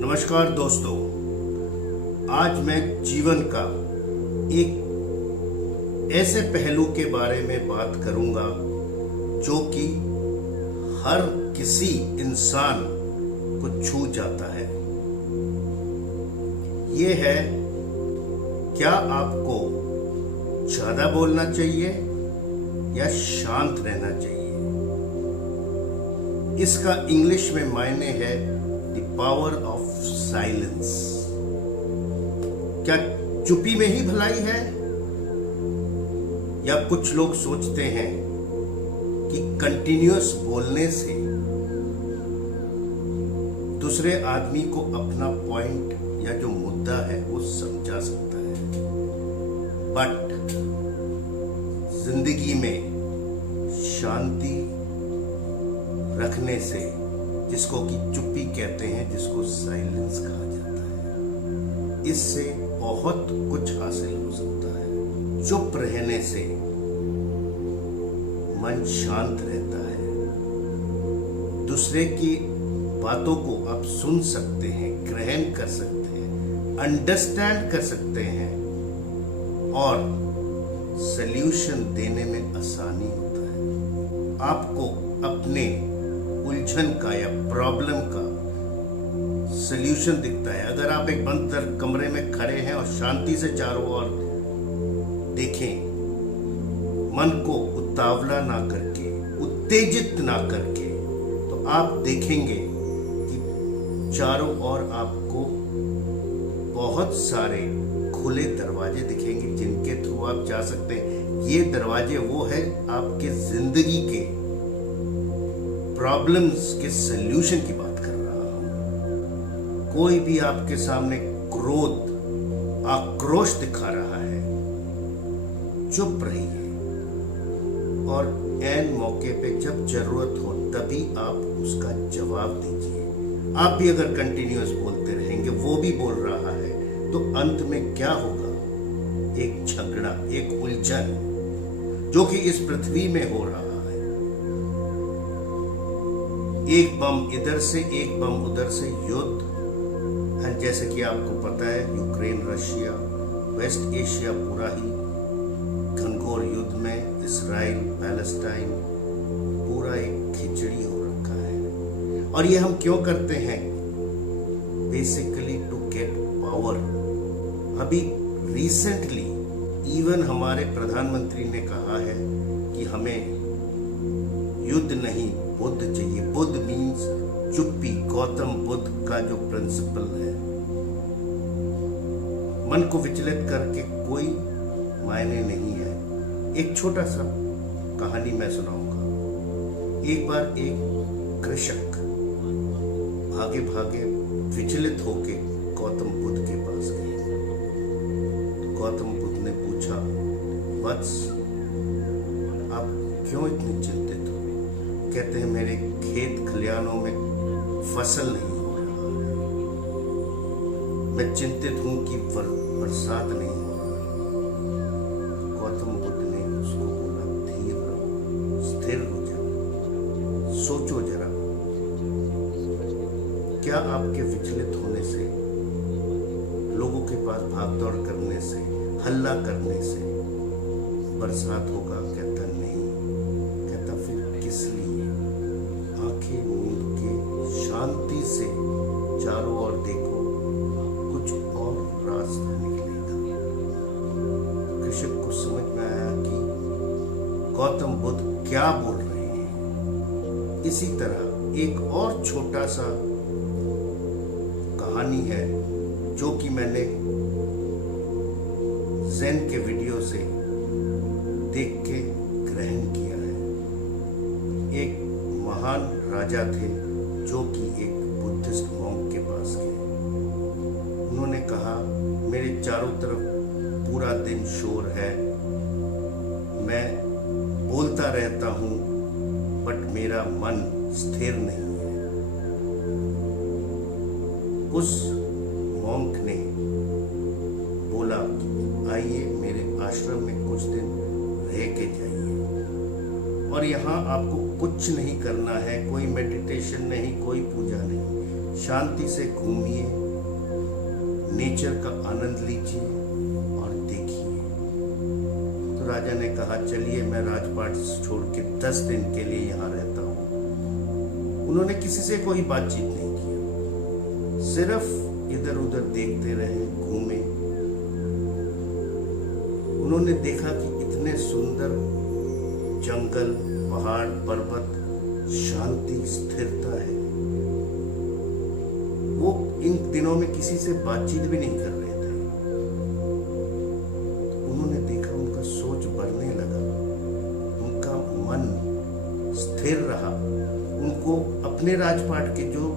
नमस्कार दोस्तों, आज मैं जीवन का एक ऐसे पहलू के बारे में बात करूंगा जो कि हर किसी इंसान को छू जाता है। ये है, क्या आपको ज्यादा बोलना चाहिए या शांत रहना चाहिए। इसका इंग्लिश में मायने है द पावर ऑफ साइलेंस। क्या चुप्पी में ही भलाई है, या कुछ लोग सोचते हैं कि कंटिन्यूअस बोलने से दूसरे आदमी को अपना पॉइंट या जो मुद्दा है वो समझा सकता है। बट जिंदगी में शांति रखने से, जिसको कि चुप्पी कहते हैं, जिसको साइलेंस कहा जाता है, इससे बहुत कुछ हासिल हो सकता है। चुप रहने से मन शांत रहता है, दूसरे की बातों को आप सुन सकते हैं, ग्रहण कर सकते हैं, अंडरस्टैंड कर सकते हैं और सल्यूशन देने में आसानी होता है। आपको अपने उलझन का या प्रॉब्लम का सल्यूशन दिखता है। अगर आप एक बंद कमरे में खड़े हैं और शांति से चारों ओर देखें, मन को उतावला ना करके, उत्तेजित ना करके, तो आप देखेंगे कि चारों ओर आपको बहुत सारे खुले दरवाजे दिखेंगे जिनके थ्रू आप जा सकते हैं। ये दरवाजे वो है आपके जिंदगी के प्रॉब्लम्स के सल्यूशन की बात कर रहा हूं। कोई भी आपके सामने क्रोध, आक्रोश दिखा रहा है, चुप रहिए और ऐन मौके पे जब जरूरत हो तभी आप उसका जवाब दीजिए। आप भी अगर कंटिन्यूअस बोलते रहेंगे, वो भी बोल रहा है, तो अंत में क्या होगा? एक झगड़ा, एक उलझन, जो कि इस पृथ्वी में हो रहा है। एक बम इधर से, एक बम उधर से, युद्ध। जैसे कि आपको पता है, यूक्रेन, रशिया, वेस्ट एशिया पूरा ही घनघोर युद्ध में, इजराइल, पैलेस्टाइन, पूरा एक खिचड़ी हो रखा है। और ये हम क्यों करते हैं? Basically to get power. अभी रिसेंटली इवन हमारे प्रधानमंत्री ने कहा है कि हमें युद्ध नहीं, बुद्ध चाहिए। बुद्ध मीन्स चुप्पी। गौतम बुद्ध का जो प्रिंसिपल है, मन को विचलित करके कोई मायने नहीं है। एक छोटा सा कहानी मैं सुनाऊंगा। एक बार एक कृषक भागे भागे विचलित होके गौतम बुद्ध के पास गए। तो गौतम बुद्ध ने पूछा, वत्स, आप क्यों इतने चिंतित हो? कहते हैं, मेरे खेत खलियानों में फसल नहीं हो रहा है। मैं चिंतित हूं कि बरसात नहीं हो रहा है। गौतम बुद्ध ने उसको बोला, धीर रहो, स्थिर हो जाओ, सोचो जरा, क्या आपके विचलित होने से, लोगों के पास भागदौड़ करने से, हल्ला करने से बरसात होगा? कहता नहीं। कहता फिर किस लिए? आंखें मूंद के शांति से चारों ओर देखो, कुछ और रास्ता निकलेगा। कृषक को समझ में आया कि गौतम बुद्ध क्या बोल रहे हैं। इसी तरह एक और छोटा सा कहानी है जो कि मैंने ज़ेन के वीडियो से देख के ग्रहण किया है। एक महान राजा थे जो कि एक बुद्धिस्ट मॉन्क के पास गए। उन्होंने कहा, मेरे चारों तरफ पूरा दिन शोर है, मैं बोलता रहता हूं, बट मेरा मन स्थिर नहीं है। उस मॉन्क ने बोला, आइए मेरे आश्रम में कुछ दिन रह के जाइए, और यहाँ आपको कुछ नहीं करना है, कोई मेडिटेशन नहीं, कोई पूजा नहीं, शांति से घूमिए, नेचर का आनंद लीजिए और देखिए। तो राजा ने कहा, चलिए मैं राजपाट छोड़ के 10 दिन के लिए यहाँ रहता हूँ। उन्होंने किसी से कोई बातचीत नहीं की, सिर्फ इधर उधर देखते रहे, घूमे। उन्होंने देखा कि इतने सुंदर जंगल, पहाड़, पर्वत, शांति, स्थिरता है। वो इन दिनों में किसी से बातचीत भी नहीं कर रहे थे। उन्होंने देखा, उनका सोच बढ़ने लगा, उनका मन स्थिर रहा। उनको अपने राजपाट के जो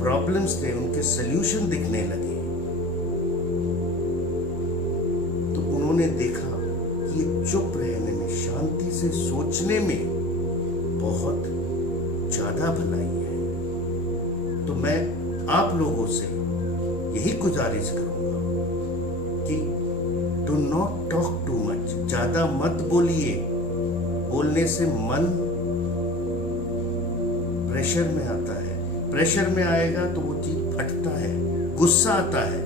प्रॉब्लम्स थे उनके सल्यूशन दिखने लगे। तो उन्होंने देखा कि ये चुप रहने में, शांति से सोचने में बहुत ज्यादा भलाई है। तो मैं आप लोगों से यही गुजारिश करूंगा कि do not talk too much, ज्यादा मत बोलिए। बोलने से मन प्रेशर में आता है, प्रेशर में आएगा तो वो चीज फटता है, गुस्सा आता है।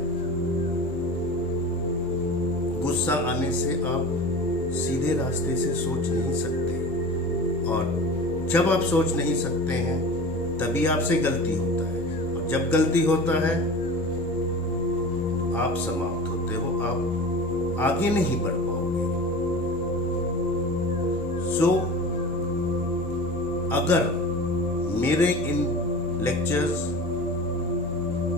गुस्सा आने से आप सीधे रास्ते से सोच नहीं सकते, और जब आप सोच नहीं सकते हैं तभी आपसे गलती होता है, और जब गलती होता है तो आप समाप्त होते हो, आप आगे नहीं बढ़ पाओगे। सो अगर मेरे इन लेक्चर्स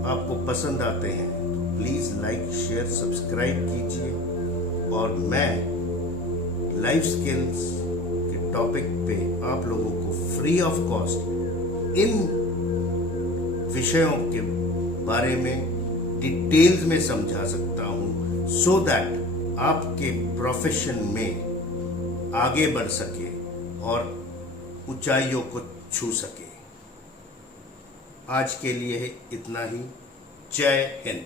आपको पसंद आते हैं तो प्लीज लाइक, शेयर, सब्सक्राइब कीजिए। और मैं लाइफ स्किल्स के टॉपिक पे आप लोगों को फ्री ऑफ कॉस्ट इन विषयों के बारे में डिटेल्स में समझा सकता हूं, सो दैट आपके प्रोफेशन में आगे बढ़ सके और ऊंचाइयों को छू सके। आज के लिए इतना ही। जय हिंद।